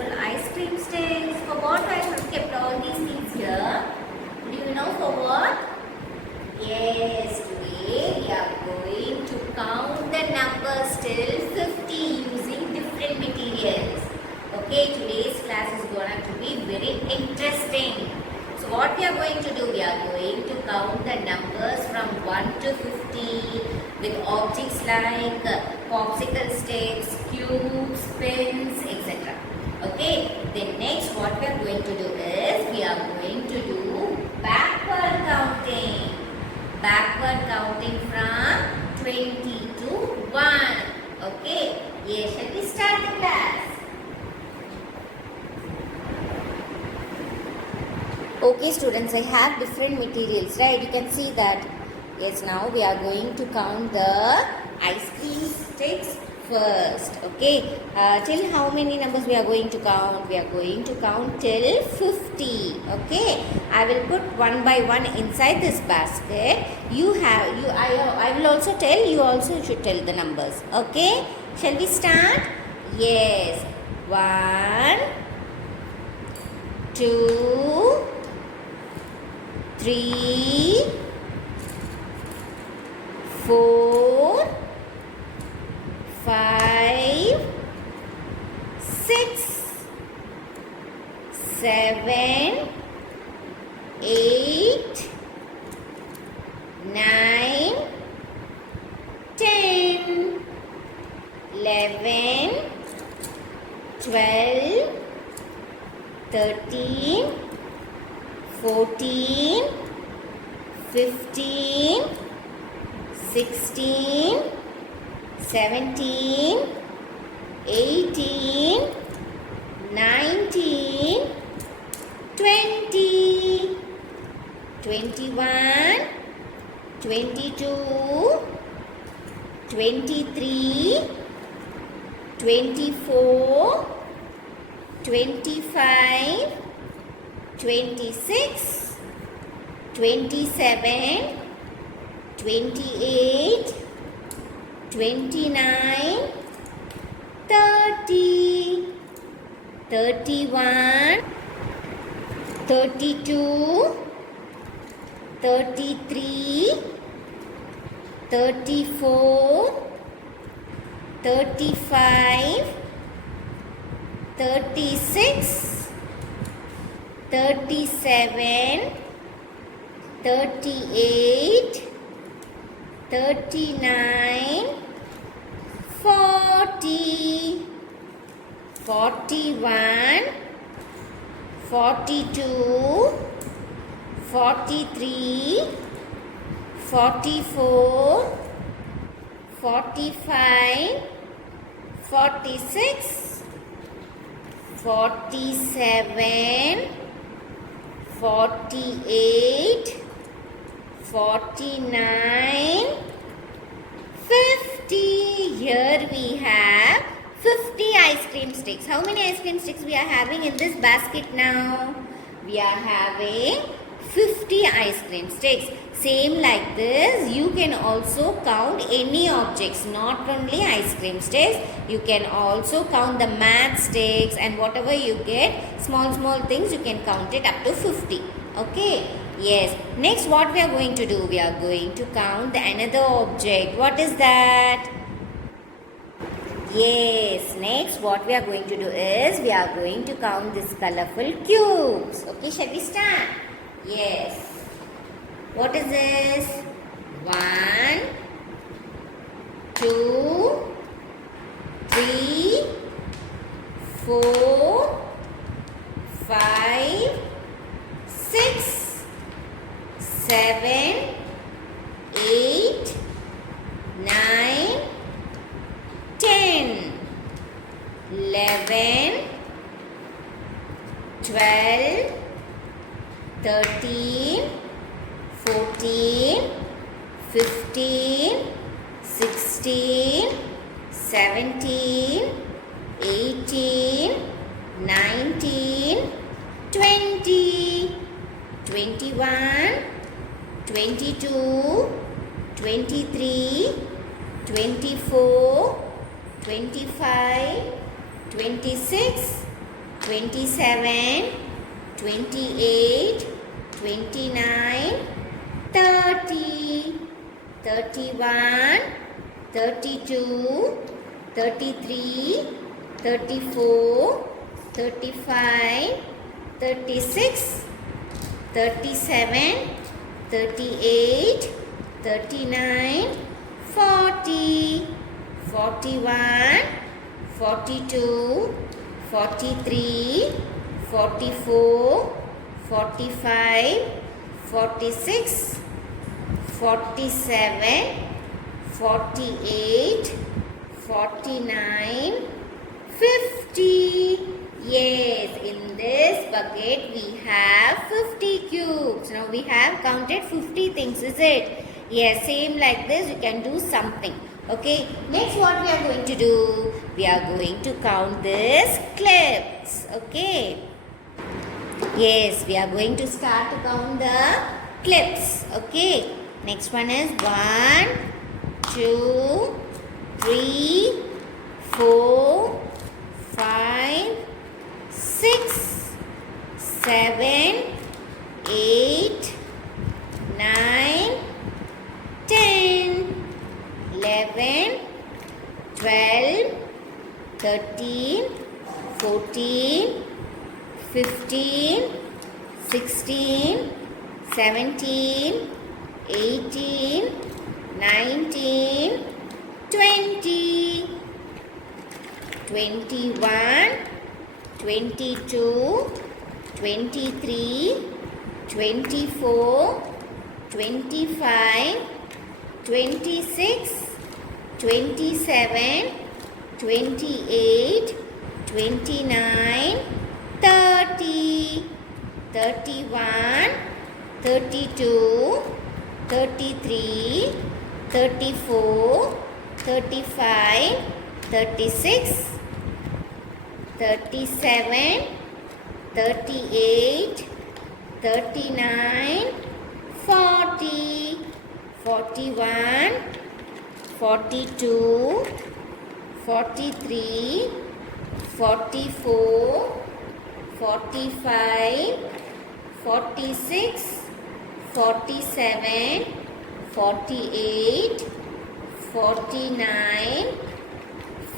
colorful ice cream sticks. For what I have kept all these things here? Do you know for what? Yes, today we are going to count the numbers till 50 using different materials. Okay, today's class is going to be very interesting. So what we are going to do? We are going to count the numbers from 1 to 50 with objects like popsicle sticks, cubes, pens, etc. Okay, then next what we are going to do is we are going to do backward counting. Backward counting from 20 to 1. Okay, yes, shall we start the class? Okay students, I have different materials, right? You can see that. Yes, now we are going to count the ice cream sticks first. Okay, till how many numbers we are going to count? We are going to count till 50. Okay, I will put one by one inside this basket. I will also tell, you also should tell the numbers. Okay, shall we start? Yes, 1, 2, 3, 4, 5, 6, 7, 8, 9, 10, 11, 12, 13, 14, 15, 16, 17, 18, 19, 20, 21, 22, 23, 24, 25, 26, 27, 28, 29, 30, 31, 32, 33, 34, 35, 36, 37, 38, 39, 40, 41, 42, 43, 44, 45, 46, 47, 48, 49, 50. Here we have 50 ice cream sticks. How many ice cream sticks we are having in this basket now? We are having 50 ice cream sticks. Same like this, you can also count any objects, not only ice cream sticks. You can also count the matchsticks and whatever you get, small things, you can count it up to 50. Okay. Yes. Next, what we are going to do? We are going to count another object. What is that? Yes. Next, what we are going to do is we are going to count these colorful cubes. Okay. Shall we start? Yes. What is this? 1, 2, 3, 4, 5, 6, 7, 8, 9, 10, 11, 12, 13, 14, 15, 16, 17, 18, 19, 20, 21, 22, 23, 24, 25, 26, 27, 28, 29, 30, 31, 32, 33, 34, 35, 36, 37, 38, 39, 40, 41, 42, 43, 44, 45, 46, 47, 48, 49, 50. Yes, in this bucket we have 50 cubes. Now we have counted 50 things, is it? Yes, same like this you can do something. Okay, next what we are going to do? We are going to count these clips. Okay. Yes, we are going to start to count the clips. Okay. Next one is 1, 2, 3, 4, 5, 6, 7, 8, 9, 10, 11, 12, 13, 14, 15, 16, 17, 18, 19, 20, 21, 22, 23, 24, 25, 26, 27, 28, 29, 30, 31, 32, 33, 34, 35, 36, 37, 38, 39, 40, 41, 42, 43, 44, 45, 46, 47, 48, 49,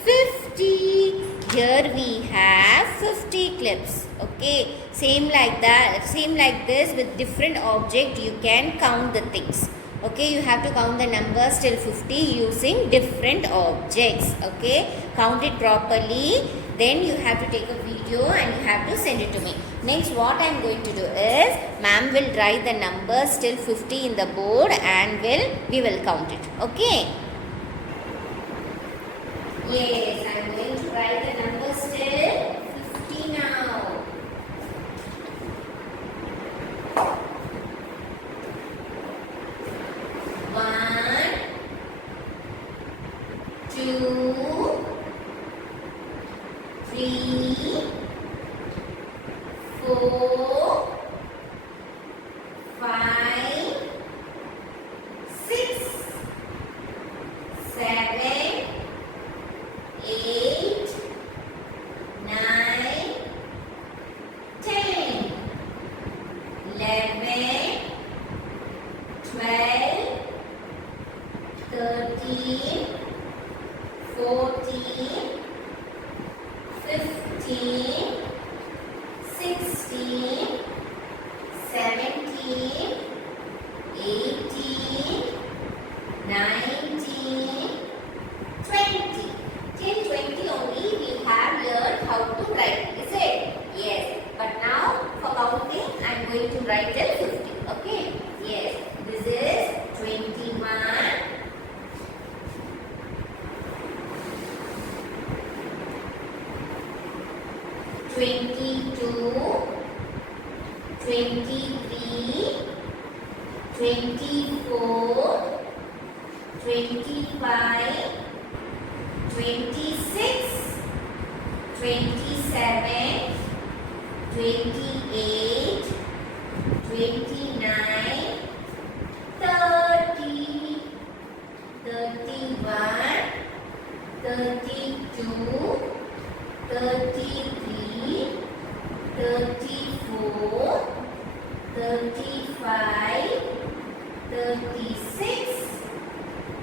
50. Here we have 50 clips. Okay, same like that, same like this with different object you can count the things. Okay, you have to count the numbers till 50 using different objects. Okay, count it properly. Then you have to take a video and you have to send it to me. Next, what I am going to do is, ma'am will write the numbers till 50 in the board and we will count it. Okay. Yes, I am going to write the numbers till 50 now. 1, 2, 3, 4, 5, 6, 7, 8, 9, 10, 11, 12, 13, 14, 15, 16, 17, 18, 19, 20. Till 20 only we have learned how to write. Is it? Yes. But now for counting I am going to write till 50. Okay? Yes. This is 21, 22, 23, 24, 25, 26, 27, 28, 29, 30, 31, 32, 33,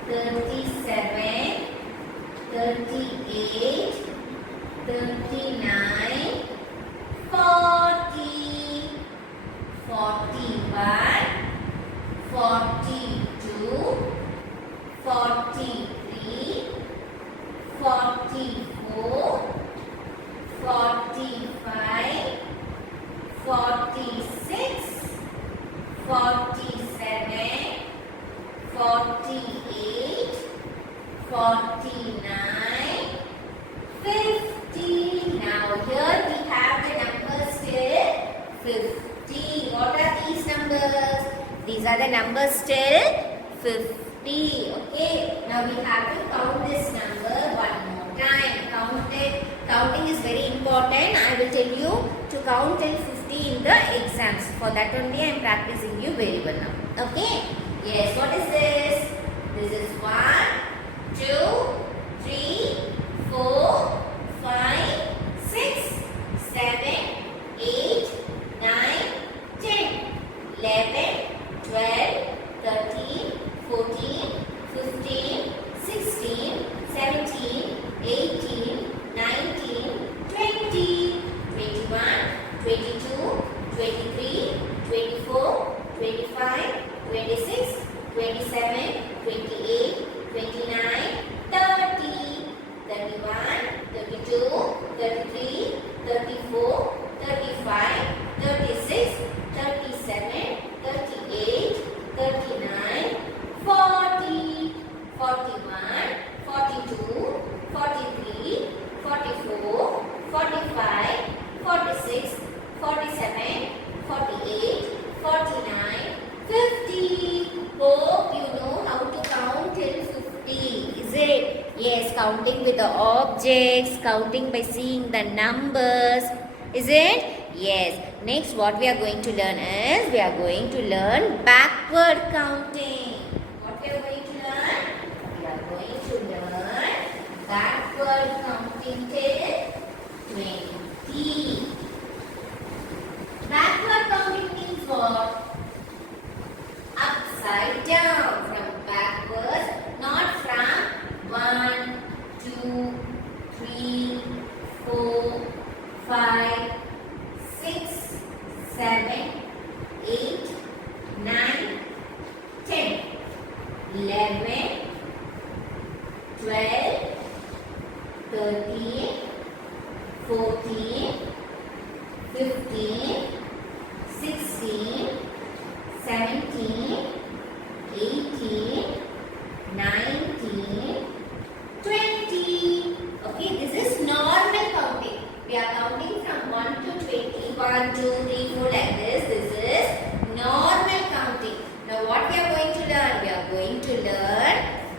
37, 38, 39, 40, 41, 42, 43, 44, 45, 46, 47, 48, 49, 50. Now here we have the numbers till 50. What are these numbers? These are the numbers till 50. Okay. Now we have to count this number one more time. Counting is very important. I will tell you to count till 50 in the exams. For that only I am practicing you very well now. Okay. Yes. What is this? This is 1, 2, 3, 4, 5, 6, 7, 8, 9, 10, 11, 12, 13, 14, 15, 16, 17, 18, 19, 20, 21, 22, 23, 24, 25, 26, 27, 28, 29, 30, 31, 32, 33, 34, 35, 36, 37, 38, 39, 40, 41, 42, 43, 44, 45, 46, 47, 48, 49, 50. Hope you know how to count till 50. Is it? Yes, counting with the objects, counting by seeing the numbers. Is it? Yes. Next, what we are going to learn is, we are going to learn backward counting. What we are going to learn? We are going to learn backward counting till 20. Backward counting means what? Upside down, from backwards, not from 1, 2, 3, 4, 5, 6, 7, 8, 9, 10, 11, 12, 13, 14, 15, 16, 17, 18, 19, 20. Okay, this is normal counting. We are counting from 1 to 20. 1, 2, 3, 4 like this. This is normal counting. Now what we are going to learn? We are going to learn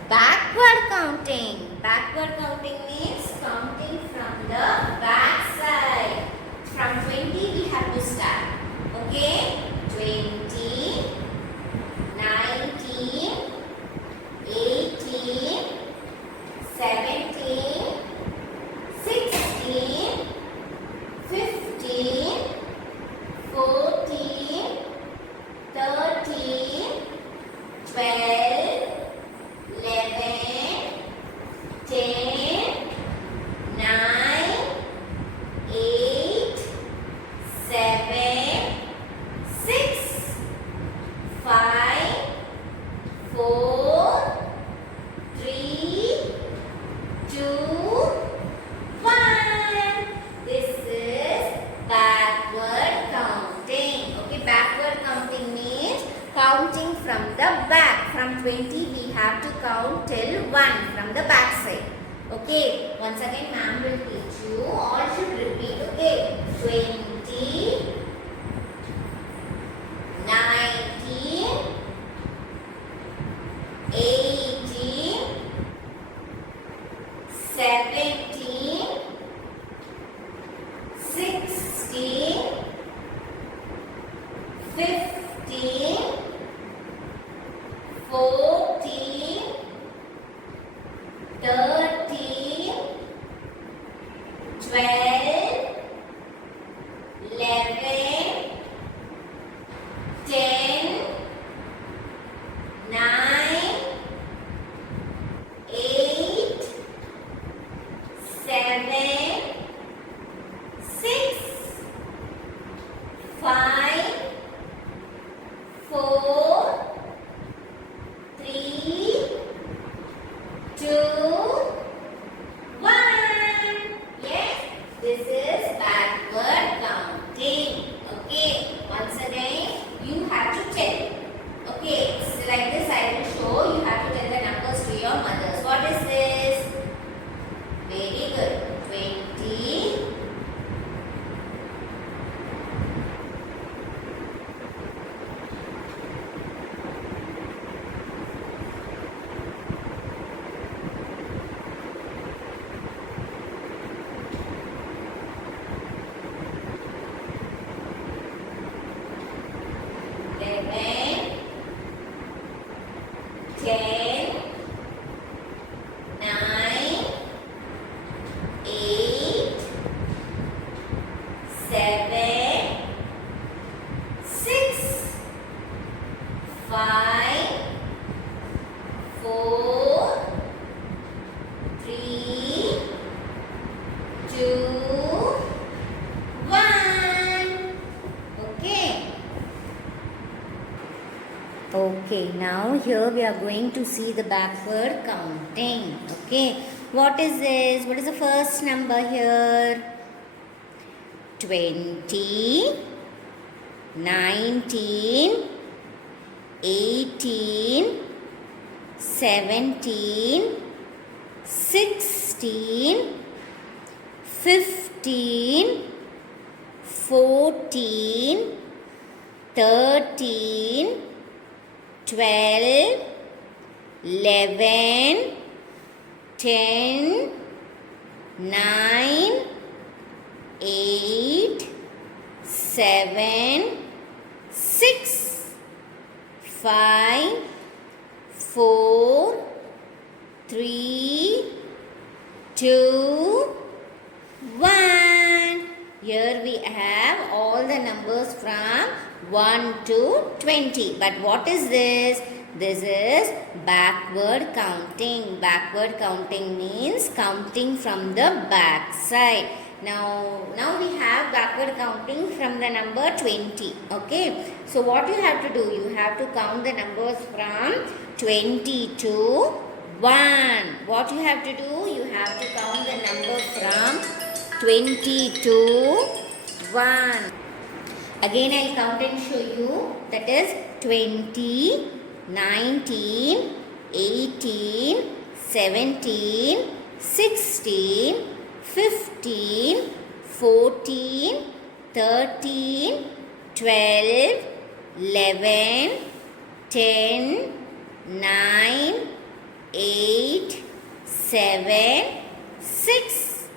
backward counting. Backward counting means counting from the back side. From 20 we have to start. Okay? 20, 19, 18, 17, 16, 15, 14, 13, 12, 11, 10, 9, 8, 7, 6, 5, 4, 3, 2, 1. This is backward counting. Okay, backward counting means counting from the back. From 20 we have to count till 1 from the back side. Okay, once again ma'am will teach you. All should repeat. Okay, 20, 19, 18, 17, 16, 15, 14, 13, 12, 11, now here we are going to see the backward counting. Okay, what is this? What is the first number here? 20, 19, 18, 17, 16, 15, 14, 13, 12, 11, 10, 9, 8, 7, 6, 5, 4, 3, 2, 1. Here we have all the numbers from 1 to 20. But what is this? This is backward counting. Backward counting means counting from the back side. Now we have backward counting from the number 20. Okay. So what you have to do? You have to count the numbers from 20 to 1. What you have to do? You have to count the numbers from 20 to 1. Again I will count and show you. That is 20, 19, 18, 17, 16, 15, 14, 13, 12, 11, 10, 9, 8, 7, 6,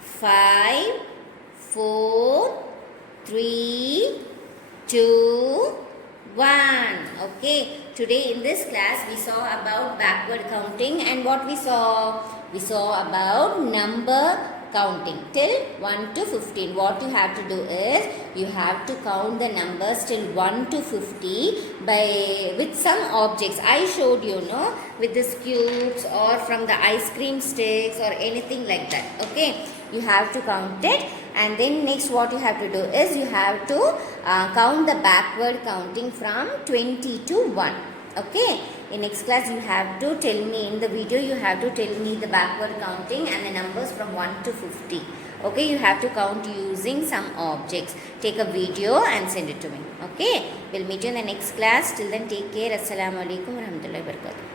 5, 4, 3, 2, 1. Okay, today in this class we saw about backward counting, and what we saw? We saw about number counting till 1 to 15. What you have to do is you have to count the numbers till 1 to 50 with some objects. I showed you, no, with these cubes or from the ice cream sticks or anything like that. Okay, you have to count it, and then next what you have to do is you have to count the backward counting from 20 to 1. Okay, in next class you have to tell me, in the video you have to tell me the backward counting and the numbers from 1 to 50. Okay, you have to count using some objects. Take a video and send it to me. Okay, we'll meet you in the next class. Till then, take care. Assalamu alaikum warahmatullahi wabarakatuh.